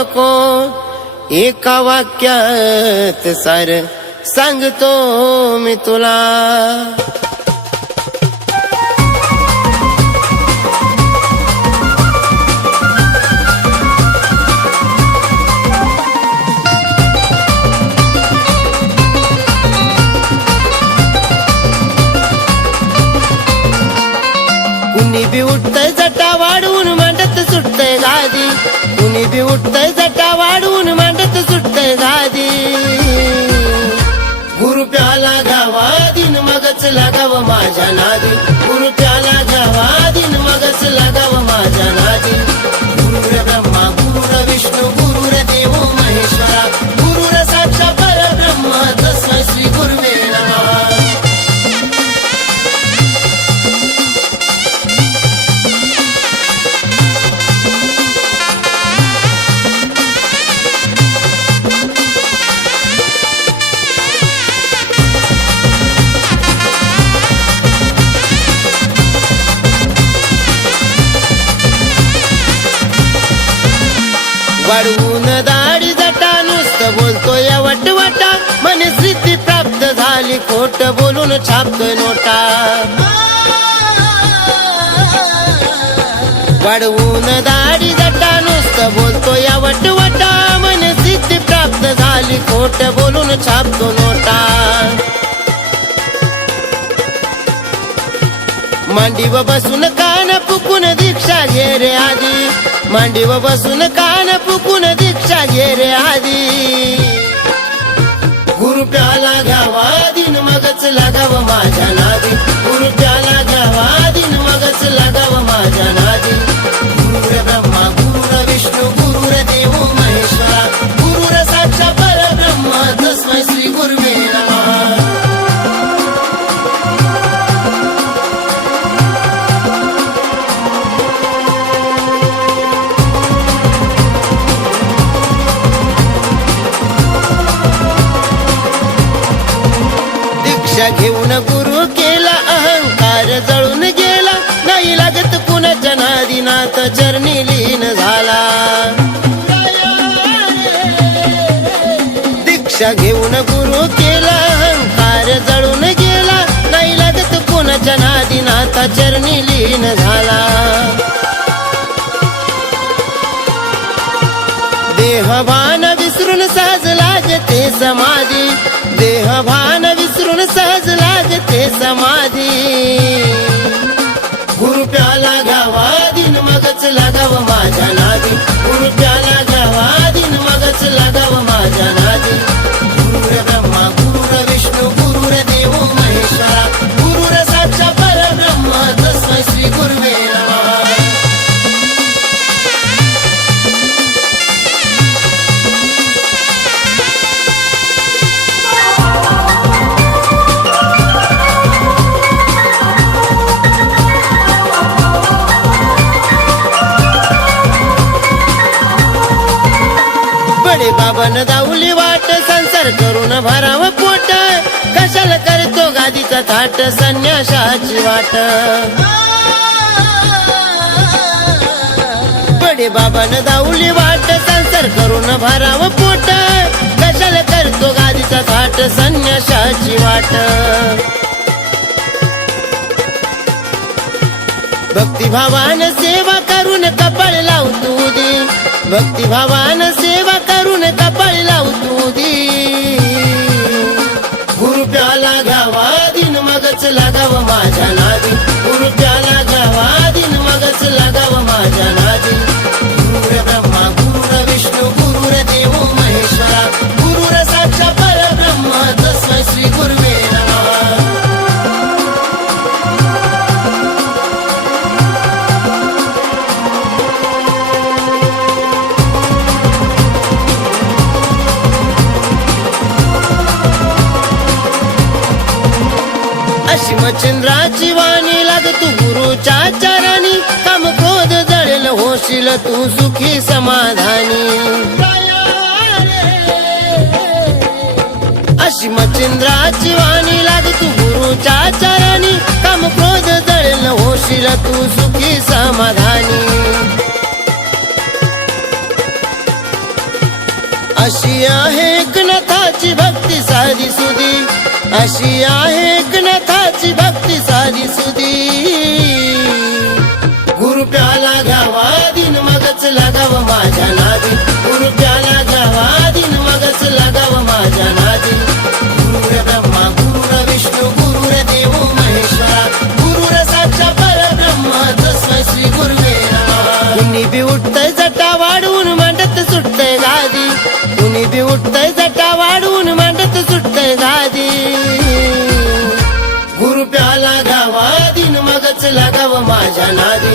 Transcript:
नको एका वाक्यात सार सांगतो मी तुला. कुणी बी उठतय जटा वाढवून मांडत सुटतय गादी. कुणी बी उठतय जटा वाढवून मांडत सुटतय गादी. गुरु प्याला घ्यावा दिन मगच लागावं माझ्या नादी. गुरु प्याला घ्यावा दिन मगच लागावं माझ्या नादी. गुरुर ब्रह्मा गुरुर विष्णू गुरुर देव महेश्वरा गुरुर साक्षात परब्रह्म तस्मै श्री गुरुवे नमः. वाढवून दाढी जटा नुसतं बोलतोय वटवटा. मन सिद्धी प्राप्त झाली खोट बोलून छापतोय नोटा. वाढवून दाढी जटा नुसतं बोलतोय वटवटा. मन सिद्धी प्राप्त झाली खोट बोलून छापतो नोटा. मांडीव बसून कान फुकून दीक्षा घे रे आधी. मांडीव बसून कान फुकून दीक्षा घे रे आधी. गुरु प्याला घ्यावा दिन मगच लागावं माझ्या नादी. गुरु प्याला घ्यावा दिन मगच लागावं माझ्या नादी. गुरुर ब्रह्मा गुरुर विष्णू गुरुर देव महेश्वरा गुरुर साक्षात परब्रह्म तस्मै श्री गुरुवे नमः. घेऊन गुरु केला अहंकार जळून गेला. नाही लागत कुणाच्या नादी नाथ चरणी लीन झाला. दीक्षा घेऊन गुरु केला अहंकार जळून गेला. नाही लागत कुणाच्या नादी नाथ चरणी लीन झाला. देहभान विसरून सहज लागते समाधी. देहभान विसरून सहज लागते समाधी. गुरु प्याला घ्यावा दिन मगच लागावं माझ्या नादी. गुरु प्याला घ्यावा दिन मगच लागावं माझ्या नादी. गुरुर ब्रह्मा गुरुर विष्णू गुरुर देव महेश्वरा गुरुर साक्षात परब्रह्म तस्मै श्री गुरुवे नमः. बडे बाबान दाऊली वाट संसार करून भराव पोट. कशाला करतो गादीचा थाट संन्यासाची वाट. बडे बाबान दाऊली वाट संसार करून भराव पोट. कशाला करतो गादीचा थाट संन्यासाची वाट. भक्तिभावान सेवा करून कपाळ लावतो दी. भक्तिभावान सेवा करून कपाळ लावतो दी. गुरु प्याला घ्यावा दिन मगच लागावं माझ्या नादी. गुरु प्याला घ्यावा दिन मगच लागावं माझ्या नादी. गुरुर ब्रह्मा गुरुर विष्णू गुरुर देव महेश्वरा गुरुर साक्षात परब्रह्म तस्मै श्री गुरुवे नमः. असीम चंद्राची वाणी लागतू गुरुच्या चरणी. काम क्रोध जळेल होशील तू सुखी समाधानी. असीम चंद्राची वाणी लागतू गुरुच्या चरणी. काम क्रोध जळेल होशील तू सुखी समाधानी. अशी आहे एकनाथाची भक्ती साधी सुधी, अशी आहे एकनाथाची भक्ती साधी सुधी. गुरु प्याला घ्यावा दिन मगच लागावं माझ्या नादी, गुरु प्याला घ्यावा दिन मगच लागावं माझ्या नादी. गुरुर ब्रह्मा गुरुर विष्णू गुरुर देव महेश्वरा, गुरुर साक्षात परब्रह्म तस्मै श्री गुरुवे नमः. कुणी बी उठतय जटा वाढवून मांडत सुटतय गादी, कुणी बी उठतय जटा वाढवून मांडत सुटतय गादी. गुरु प्याला घ्यावा दिन मगच लागावं माझ्या नादी.